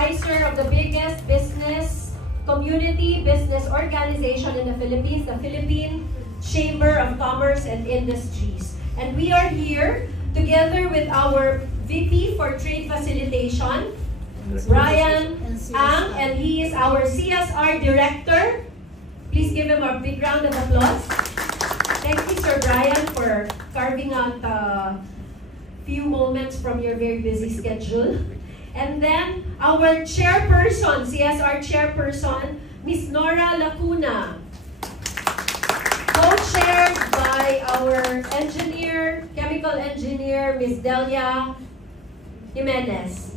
advisor of the biggest business community, business organization in the Philippines, the Philippine Chamber of Commerce and Industries. And we are here together with our VP for Trade Facilitation, Brian Ang, and he is our CSR Director. Please give him a big round of applause. Thank you, Sir Brian, for carving out a few moments from your very busy schedule. And then our chairperson, CSR chairperson, Ms. Nora Lacuna, co-chaired by our engineer, chemical engineer, Ms. Delia Jimenez.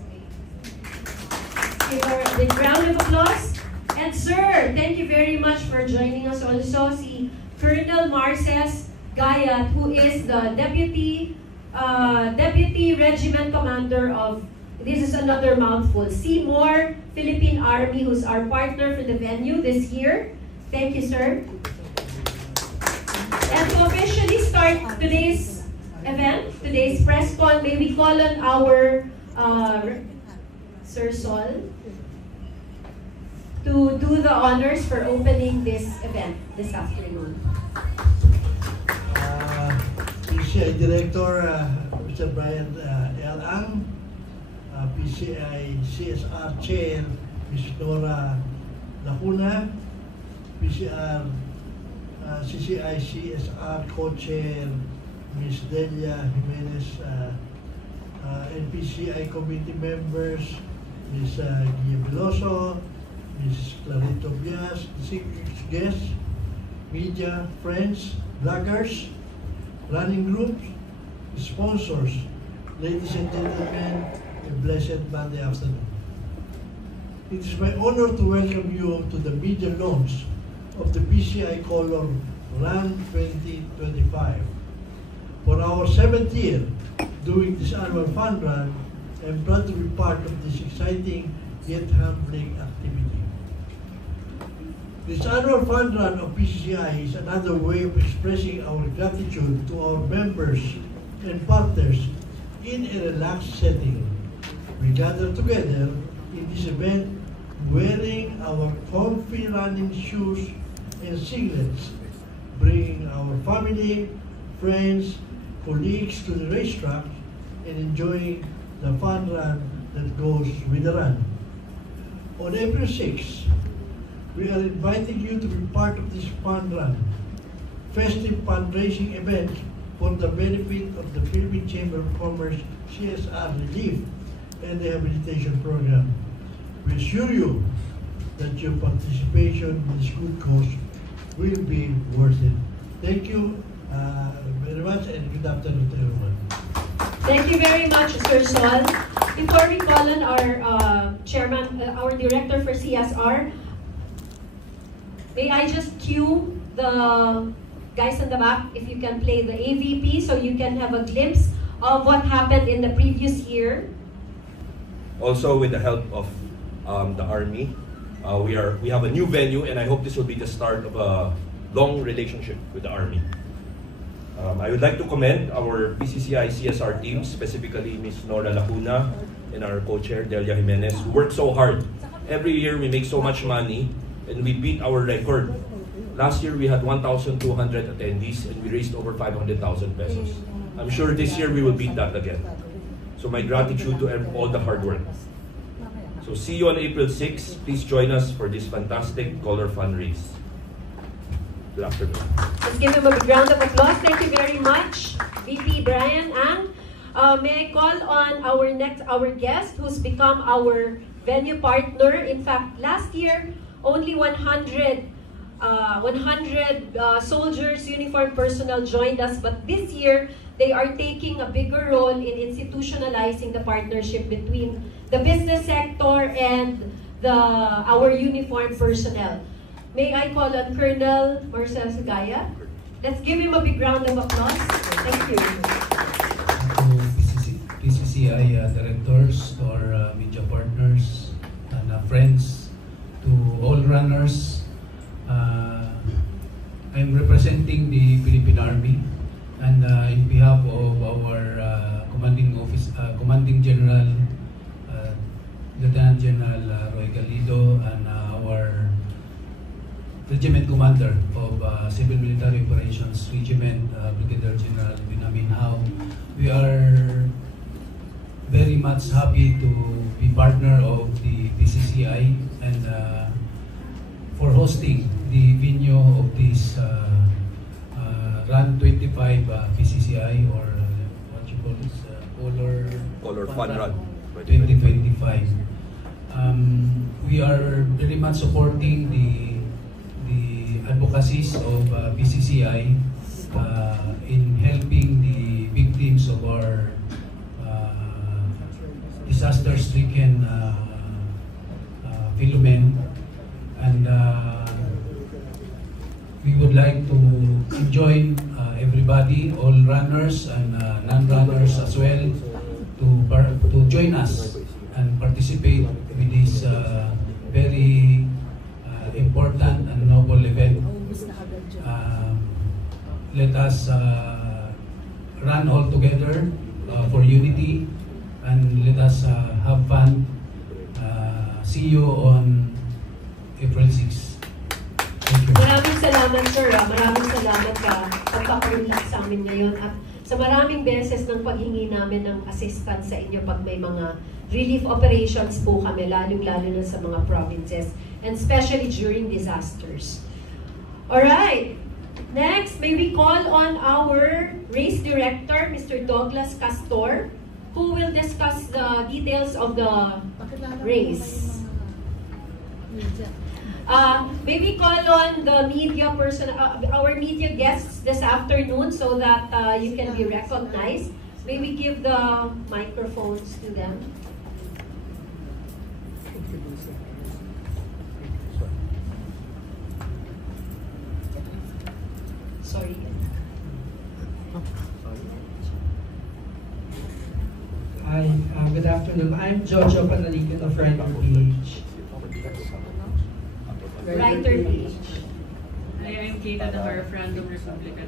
Give her a big round of applause. And sir, thank you very much for joining us also, si Colonel Marces Gayat, who is the Deputy Regiment Commander of, this is another mouthful, Seymour Philippine Army, who's our partner for the venue this year. Thank you, sir. And to officially start today's event, today's press con, may we call on our Sir Sol to do the honors for opening this event this afternoon. PCI Director, Mr. Brian L. Ang, PCI CSR Chair, Ms. Nora Lacuna, CCI CSR Co-Chair, Ms. Delia Jimenez, NPCI Committee Members, Ms. Guia Veloso, Ms. Clarito Bias, distinguished guests, media, friends, bloggers, running groups, sponsors, ladies and gentlemen, a blessed Monday afternoon. It is my honor to welcome you to the media launch of the PCI Color Run 2025. For our 7th year doing this annual fun run, I am proud to be part of this exciting yet humbling activity. This annual fun run of PCI is another way of expressing our gratitude to our members and partners in a relaxed setting. We gather together in this event wearing our comfy running shoes and singlets, bringing our family, friends, colleagues to the racetrack and enjoying the fun run that goes with the run. On April 6, we are inviting you to be part of this fun run, festive fundraising event for the benefit of the Philippine Chamber of Commerce CSR Relief and Rehabilitation Program. We assure you that your participation in this good cause will be worth it. Thank you very much and good afternoon to everyone. Thank you very much, Sir Sol. Before we call on our chairman, our director for CSR, may I just cue the guys in the back if you can play the AVP so you can have a glimpse of what happened in the previous year. Also, with the help of the Army, we have a new venue, and I hope this will be the start of a long relationship with the Army. I would like to commend our PCCI CSR team, specifically Ms. Nora Lacuna and our co-chair Delia Jimenez, who work so hard. Every year we make so much money, and we beat our record. Last year we had 1,200 attendees, and we raised over 500,000 pesos. I'm sure this year we will beat that again. So my gratitude to all the hard work. So see you on April 6. Please join us for this fantastic color fun race. Good afternoon. Let's give him a big round of applause. Thank you very much, VP Brian Ang. May I call on our guest who's become our venue partner. In fact, last year, only 100 soldiers, uniformed personnel joined us, but this year, they are taking a bigger role in institutionalizing the partnership between the business sector and our uniformed personnel. May I call on Colonel Marces Gayat? Let's give him a big round of applause. Thank you. PCCI directors, to our media partners, and friends, to all runners. I'm representing the Philippine Army, and in behalf of our commanding General Lieutenant General Roy Galido, and our Regiment Commander of Civil Military Operations Regiment, Brigadier General Binamin Hao. We are very much happy to be partner of the PCCI and for hosting the venue of this Run 25 PCCI, or what you call this, Color Fun Run 2025. We are very much supporting the advocacies of PCCI in helping the victims of our disaster-stricken Philomen, and we would like to join everybody, all runners and non-runners as well, to join us and participate with this very important and noble event. Let us run all together for unity, and let us have fun. See you on April 6. Thank you. Maraming salamat, sir. Maraming salamat ka pagpapaunlak sa amin ngayon at sa maraming beses ng paghingi namin ng assistance sa inyo pag may mga relief operations po kami, lalong-lalo na sa mga provinces, and especially during disasters. Alright, next, may we call on our race director, Mr. Douglas Castor, who will discuss the details of the race. May we call on the media person, our media guests this afternoon, so that you can be recognized. May we give the microphones to them? Sorry. Hi, good afternoon. I'm Jojo Panaligan of Writer PH. Writer PH. I am Kita Nahara, Random Republica.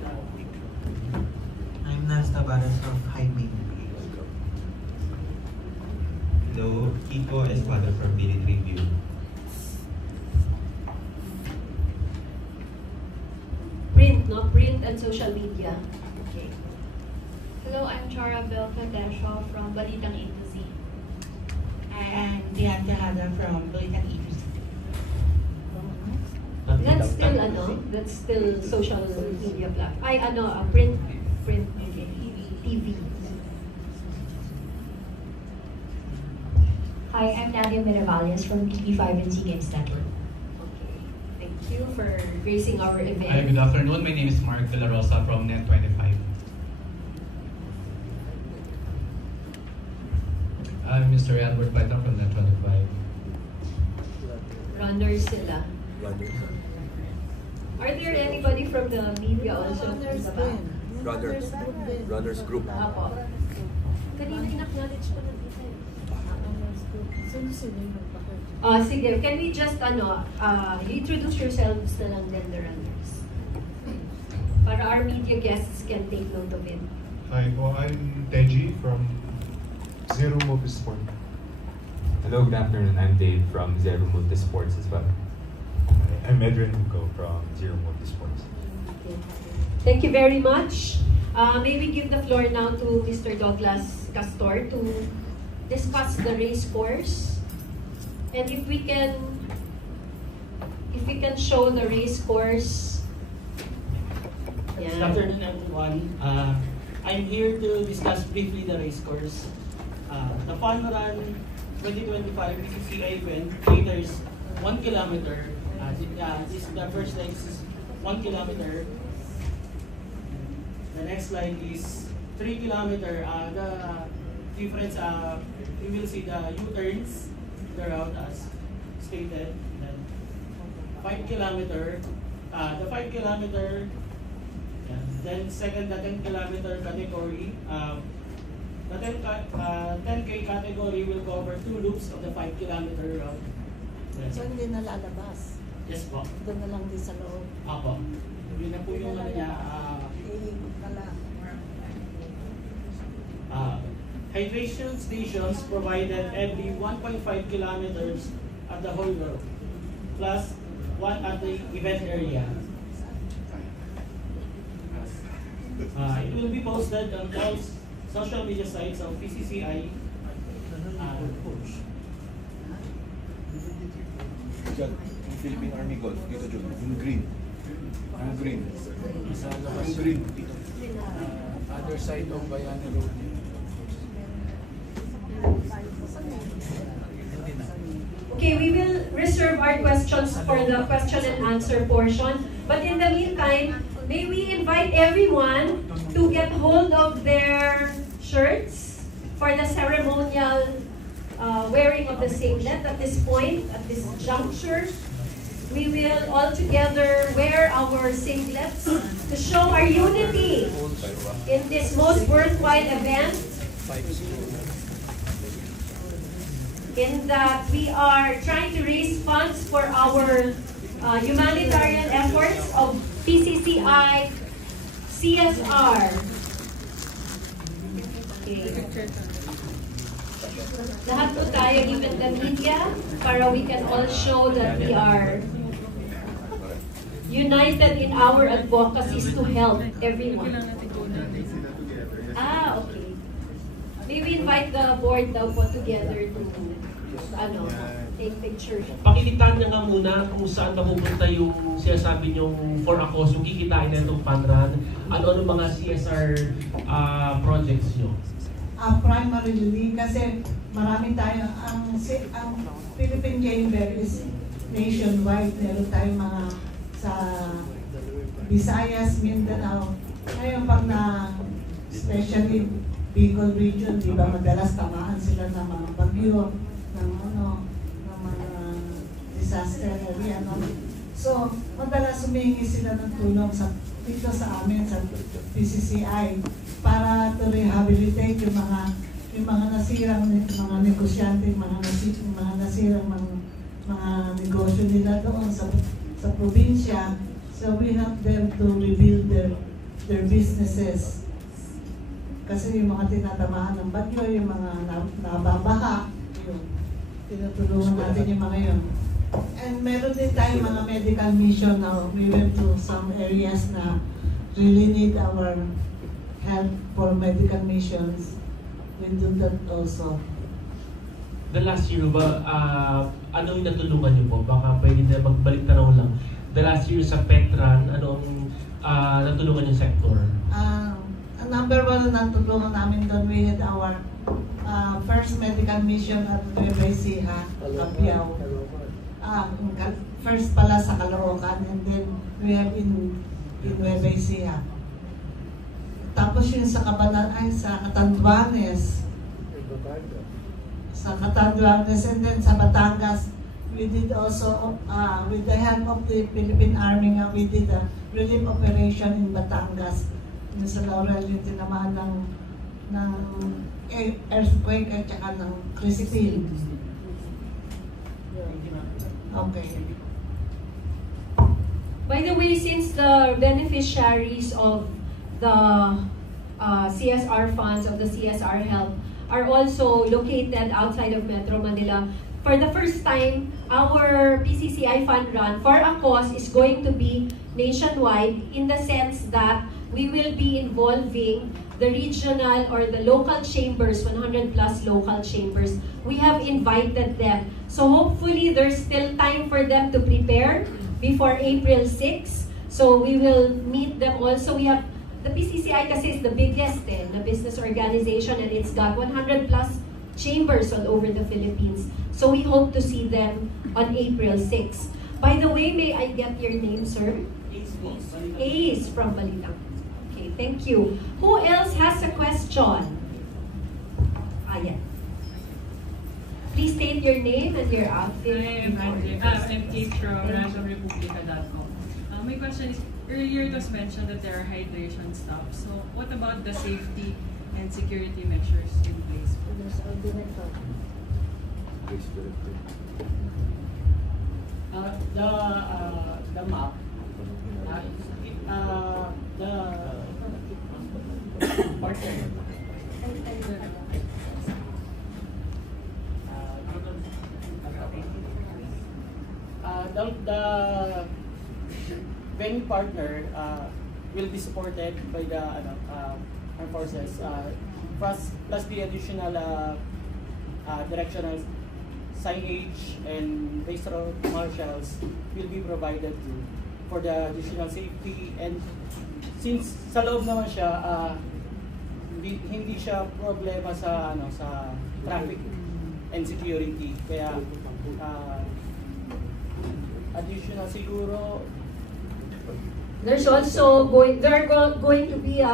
I'm Nas Tabaras of Jaime. Hello, Kiko Espada from Minute Review. Print, no? Print and social media. Okay. Hello, I'm Chara Belcadesho from Balitang A to Z. I'm Diane Tejada from Balitang A to Z. That's still, that's still social media platform. Print, okay. TV. Hi, I'm Nadia Miravalles from TV5 and C-Games Network. Okay. Thank you for gracing our event. Hi, good afternoon. My name is Mark Villarosa from Net25. I'm Mr. Albert Baita from Net25. Runners sila. Are there anybody from the media also? Runners Group. Apo. Kanina in-acknowledge ko ng isa. Sige, can we just, you introduce yourselves na lang then the runners. Para our media guests can take note of it. Hi, I'm Teji from Zero Multisport. Hello, good afternoon. I'm Dave from Zero Multisports as well. I'm Edwin Hugo from Zero Multisports. Thank you very much. May we give the floor now to Mr. Douglas Castor to discuss the race course, and if we can show the race course. Good afternoon, everyone. I'm here to discuss briefly the race course. The Fun Run 2025 PCCI event caters 1 kilometer. The first leg is 1 kilometer. The next line is 3 kilometer. The difference, you will see the U-turns, the route as stated. Then 5 kilometer. The 5 kilometer. Then second, the 10 kilometer category. The 10K category will cover 2 loops of the 5 kilometer route. So hindi na lalabas? Yes po. Doon na lang din sa loob? Apo. Yun na po yung ano niya. hydration stations provided every 1.5 kilometers at the whole road, plus one at the event area. It will be posted on all social media sites of PCCI. Philippine Army Gold, dito Jun, yung green. Yung green. Yung green. Other side of Bayani Road. Okay, we will reserve our questions for the question and answer portion. But in the meantime, may we invite everyone to get hold of their shirts for the ceremonial wearing of the singlet at this point, at this juncture. We will all together wear our singlets to show our unity in this most worthwhile event, in that we are trying to raise funds for our humanitarian efforts of PCCI CSR. Okay. Lahat po tayo, even the media, para we can all show that we are united in our advocacies to help everyone. Okay. May we invite the board daw po together to take pictures. Pakilitan niya nga muna kung saan napupunta yung sinasabi niyong for a cause, yung kikitain na itong fund run, ano mga CSR projects niyo? Primarily, kasi marami tayo, ang Philippine Chamber is nationwide. Meron tayong mga sa Visayas, Mindanao. Ngayon pag especially Bicol region, di ba madalas tamaan sila ng mga bagyo, ng mga disaster area. So, madalas humingi sila ng tulong dito sa amin, sa PCCI, para to rehabilitate yung mga nasirang mga negosyante, mga nasirang mga negosyo nila doon sa probinsya. So we help them to rebuild their businesses. Kasi yung mga tinatamaan ng bagyo, yung mga nababaha, tinutulungan natin yung mga yun. And meron din tayong mga medical mission na we went to some areas na really need our help for medical missions. We do that also. The last year ba, ano yung natulungan niyo po? Baka pwede na magbalik tanaw lang. The last year sa Petran, anong natulungan yung sector? Number one na natulungan namin doon, we had our first medical mission at Nueva Ecija, Cabiao. First pala sa Caloocan, and then we have in Nueva Ecija. Tapos yun sa Catanduanes. Sa Catanduanes, and then sa Batangas, we did also, with the help of the Philippine Army, we did a relief operation in Batangas. Sa Laurel, yung tinamaan ng earthquake at saka ng Crisipil. Okay. By the way, since the beneficiaries of the CSR funds, of the CSR help, are also located outside of Metro Manila, for the first time, our PCCI fund run for a cause is going to be nationwide, in the sense that we will be involving the regional or the local chambers, 100 plus local chambers. We have invited them. So hopefully there's still time for them to prepare before April 6. So we will meet them also. We have, the PCCI kasi is the biggest the business organization, and it's got 100 plus chambers all over the Philippines. So we hope to see them on April 6. By the way, may I get your name, sir? Ace from Balitang. Okay, thank you. Who else has a question? Yeah. Please state your name and your outfit. I'm Kate from RationRepublica.com. My question is, earlier it was mentioned that there are hydration stops. So what about the safety and security measures in place? The map, the venue partner will be supported by the armed forces, plus the additional directional signage and race road marshals will be provided too for the additional safety. And since sa loob naman siya, hindi siya problema sa sa traffic and security, kaya additional siguro. There's also going to be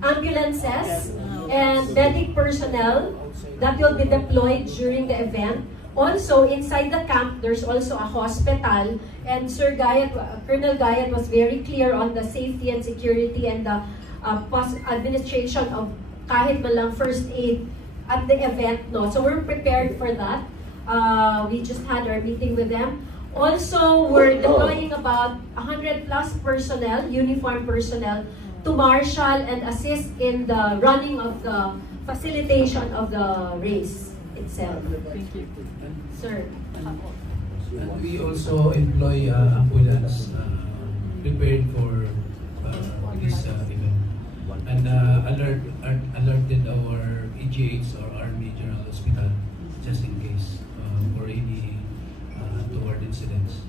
ambulances and medic personnel that will be deployed during the event. Also, inside the camp, there's also a hospital, and Colonel Gayat was very clear on the safety and security and the administration of kahit man lang first aid at the event. No? So we're prepared for that. We just had our meeting with them. Also, we're deploying about 100+ personnel, uniformed personnel, to marshal and assist in the running of the facilitation of the race itself. Thank you. Sir. And we also employ ambulance prepared for this event. And alerted our EGH or Army General Hospital just in case for any toward incidents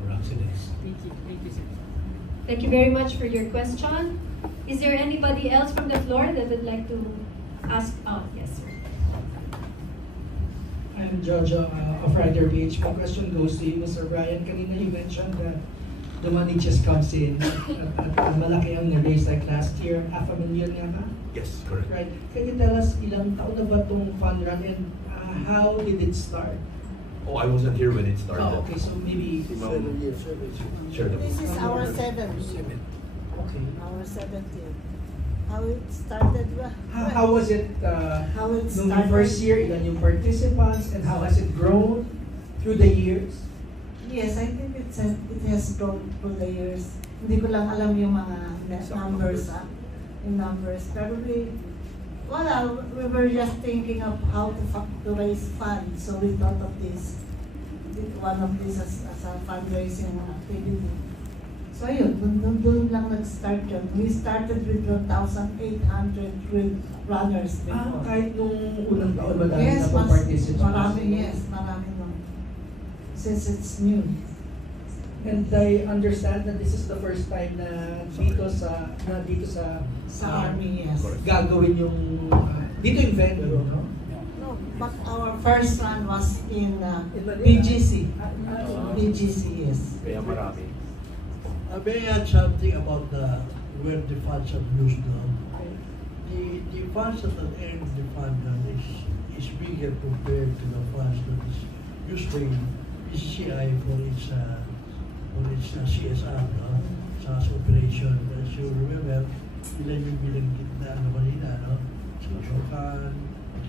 or accidents. Thank you. Thank you, sir. Thank you very much for your question. Is there anybody else from the floor that would like to ask? Oh, yes, sir. I'm Jojo of Rider PH. My question goes to you, Mr. Brian. Kanina you mentioned that the money just comes in at malaki ang na-raise like last year, 500,000 nga ba? Yes, correct. Right. Can you tell us ilang taon na ba itong fund run and how did it start? Oh, I wasn't here when it started. Oh, okay, so maybe 7 years. Share the This is our 7th. Okay. Our 7th year. How it started? How was it? How it nung started? first year, ilan yung participants, and how has it grown through the years? Yes, I think it has grown through the years. Hindi ko lang alam yung mga numbers, yung numbers. Pero we were just thinking of how to raise funds, so we thought of this, one of these as a fundraising activity. So ayun, doon lang nag-start yun. We started with 1,800 runners before. Kahit nung unang taon, marami yes, na po participants. Marami nung. Since it's new. And I understand that this is the first time na dito sa Army, yes. Gagawin yung dito yung venue, no? No, but our first one was in BGC. BGC, yes. Kaya marami. May I add something about where the funds are used now? The funds that are earned the fund is bigger compared to the funds that is used by PCCI for its CSR, no? Sa operation. As you remember, ilan yung binanggit na kanina, no? Sokan,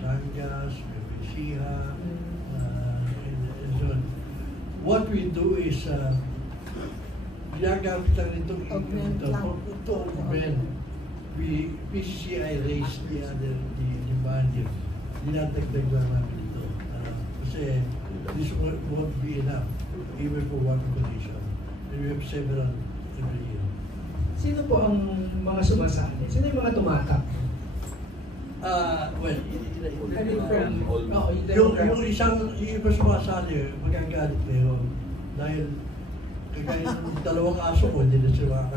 Batangas, Bebesiha, and so on. What we do is ginagamit lang itong to augment. PCCI raised the money. Dinadagdag lang namin ito. Kasi this won't be enough, even for one competition. And we have several every year. Sino po ang mga sumasali? Sino yung mga tumatak? Well, yung iba sumasali, magagalit kayo. Dahil kagaya ng dalawang aso ko, hindi na sila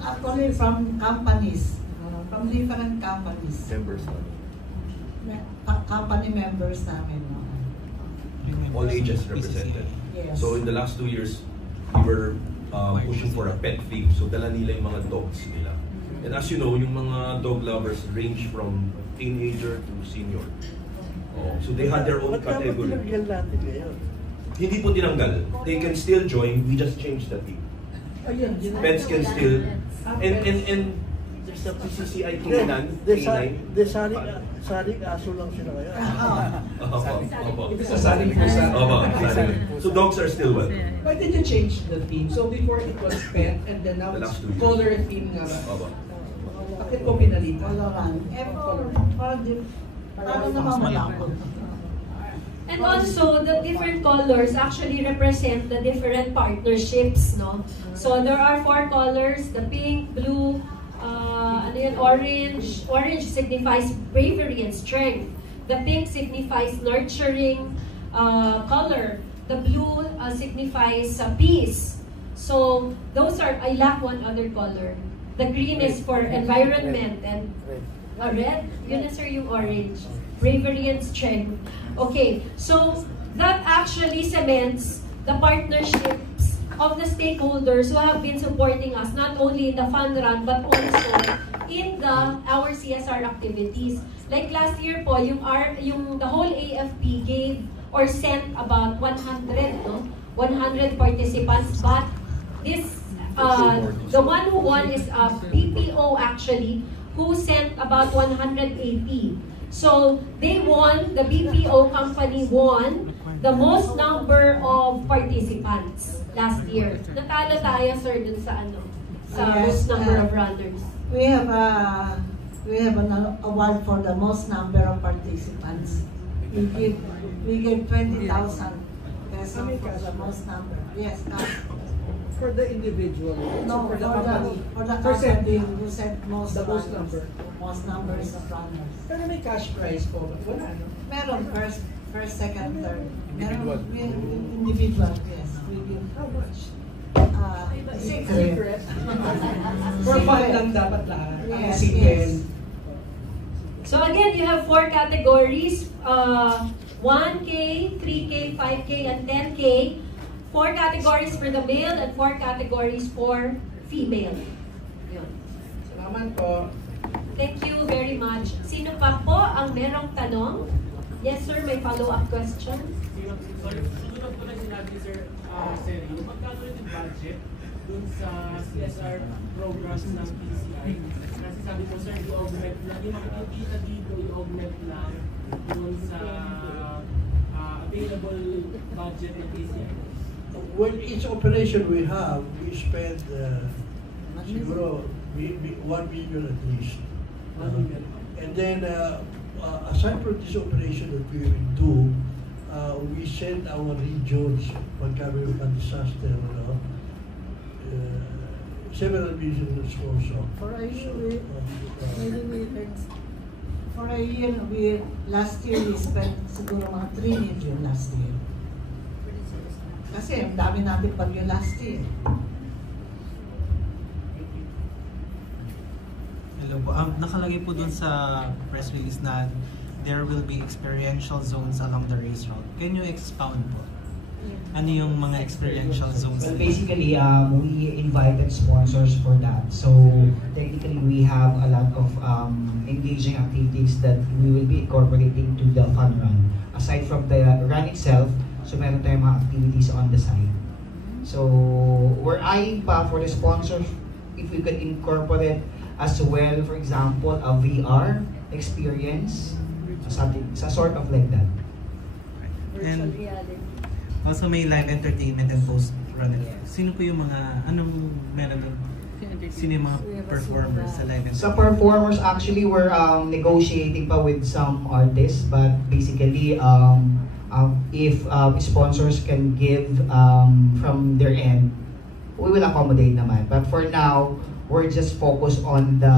Actually from companies, from different companies. Members Company members namin. No? all ages represented. Yes. So in the last 2 years, we were pushing for a pet theme. So dala nila yung mga dogs nila. And as you know, yung mga dog lovers range from teenager to senior. So they had their own category. Hindi po tinanggal. They can still join. We just changed the theme. Pets can still and there's a PCCI K9. Saling aso lang sila ngayon. Ito sa saling pusa. So dogs are still welcome. Why did you change the theme? So before it was pet and then now it's color theme nga ba? Bakit po pinalitan? Paano naman malakot? And also, the different colors actually represent the different partnerships, no? So there are 4 colors, the pink, blue, orange. Orange signifies bravery and strength. The pink signifies nurturing color. The blue signifies peace. So those are, I lack one other color. The green is for environment, and red, yun na sir yung orange. Bravery and strength. Okay, so that actually cements the partnerships of the stakeholders who have been supporting us, not only in the fund run, but also in our CSR activities. Like last year po, the whole AFP gave or sent about 100 participants, but this the one who won is BPO actually, who sent about 180. So they won, the BPO company won the most number of participants last year. Natalo tayo sir dun sa most number of runners. We have an award for the most number of participants. We give 20,000 pesos for the most number. Yes, for the individual. No, for the company. For the company who said most number. Most numbers of runners. Pero may cash prize po. Wala, no? Meron first, second, third. Individual. Individual, yes. We give. How much? Secret. For fun lang dapat lahat. Yes, yes. So again, you have 4 categories. 1K, 3K, 5K, and 10K. 4 categories for the male and 4 categories for female. Yun. Salamat po. Thank you very much. Sino pa po ang merong tanong? Yes sir, may follow-up question. Sorry, susunod ko na sinabi sir, Seri, magkano yung budget dun sa CSR programs ng PCI? Kasi sabi ko sir, i-augment lang. Yung makikita dito, i-augment lang dun sa available budget ng PCI. When each operation we have, we spend siguro 1 million at least. And then, aside from this operation that we will do, we send our regions pagka may disaster, several regions also. For a year, last year we spent siguro mga 3 million last year. Kasi ang dami natin bagyo last year. Hello po. Nakalagay po dun sa press release na there will be experiential zones along the race route. Can you expound po? Ano yung mga experiential zones? Well, basically, we invited sponsors for that. So, technically, we have a lot of engaging activities that we will be incorporating to the fun run. Aside from the run itself, so meron tayong mga activities on the side. So, we're eyeing pa for the sponsors if we could incorporate as well, for example, a VR experience, something, sort of like that. And also may live entertainment and post-run. Sino po yung mga, anong meron ng, sino yung mga performers sa live entertainment? Sa performers, actually, we're negotiating pa with some artists, but basically, if sponsors can give from their end, we will accommodate naman. But for now, we're just focused on the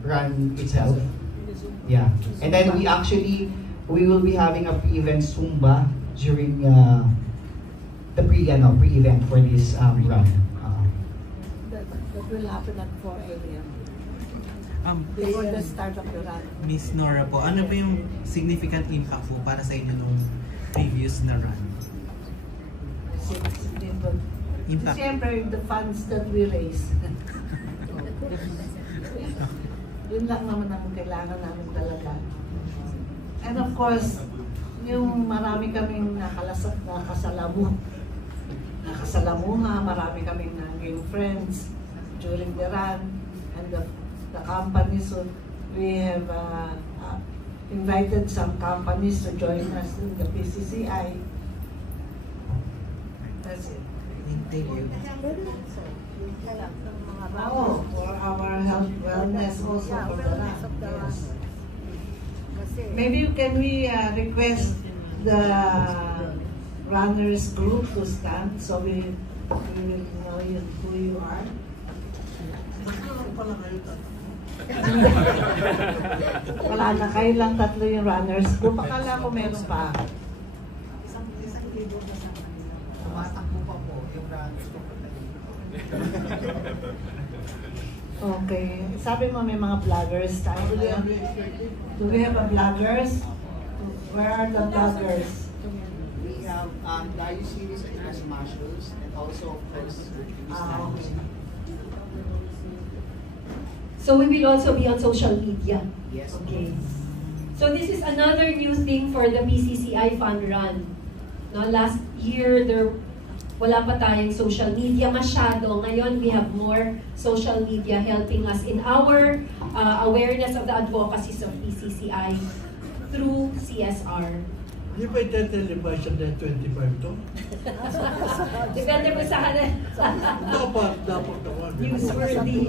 run itself. Yeah. And then we will be having a pre-event Zumba during the pre-event for this run. That will happen at 4 a.m. Before the start of the run. Miss Nora po, ano ba yung significant impact po para sa inyo nung previous na run? Significant impact? Siyempre, the funds that we raise. Yun lang naman ang kailangan namin talaga. And of course, yung marami kaming nakasalamuha, marami kaming naging friends during the run, and the companies, so we have invited some companies to join us in the PCCI. That's it. Thank you. Oh, for our health wellness also for the run. Yes. Maybe can we request the runners group to stand so we will know who you are. Wala na, kayo lang tatlo yung runners group. Akala ko meron pa. Isang libo na sa kanila. Tumatakbo pa po yung runners group. Okay. Sabi mo may mga vloggers tayo. Do we have a vloggers? Where are the vloggers? We have Dayu series and Smashers, and also of course Okay. So we will also be on social media. Yes. Okay. So this is another new thing for the PCCI Fun Run. No, last year wala pa tayong social media masyado. Ngayon we have more social media helping us in our awareness of the advocacies of PCCI through CSR. Di ba itetelevise siya na 25 to? Depende mo sa kanan. Dapat naman. Newsworthy.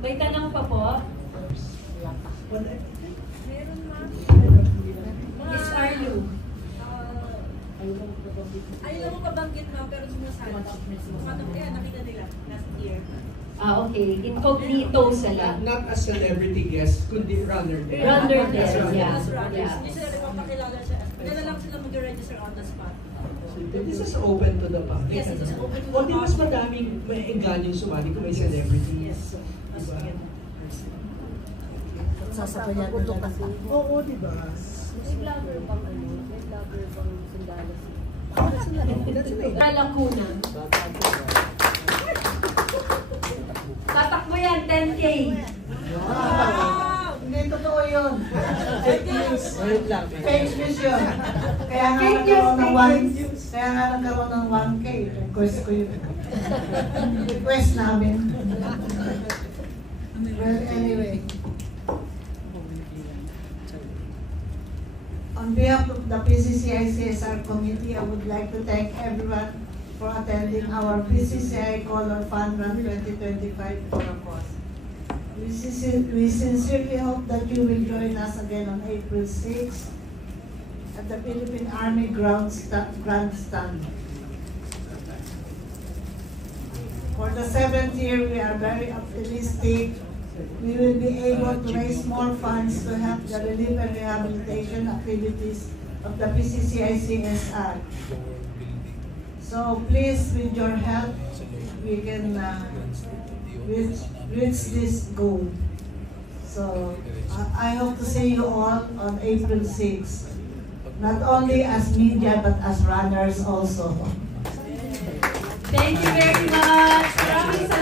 May tanong pa po? Miss Arlu. Ayaw lang mo pabanggit na pero sumasali. Kaya nakita nila last year. Okay. Incognito sila. Not a celebrity guest, kundi runner din. Runner din, yeah. As runners. Hindi sila nagpapakilala siya. Dala lang sila mag-register on the spot. This is open to the public. Yes, it is open to the O di mas public. madaming may enganyong sumali kung may celebrity. Yes. Diba? Sasabayan nila kasi. Oo, diba? May vlogger pang may vlogger pang sundalo. Lacuna. Tatakbo yan, 10K. Hindi totoo yun. Fake news. Fake news yun. Kaya nga nagkaroon ng 1K. Request ko yun. Request namin. Well, anyway. On behalf of the PCCI CSR committee, I would like to thank everyone for attending our PCCI Color Fun Run 2025 for a cause. We sincerely hope that you will join us again on April 6 at the Philippine Army Grandstand. For the 7th year, we are very optimistic. We will be able to raise more funds to help the relief and rehabilitation activities of the PCCI CSR. So please, with your help, we can reach this goal. So I hope to see you all on April 6, not only as media but as runners also. Thank you very much.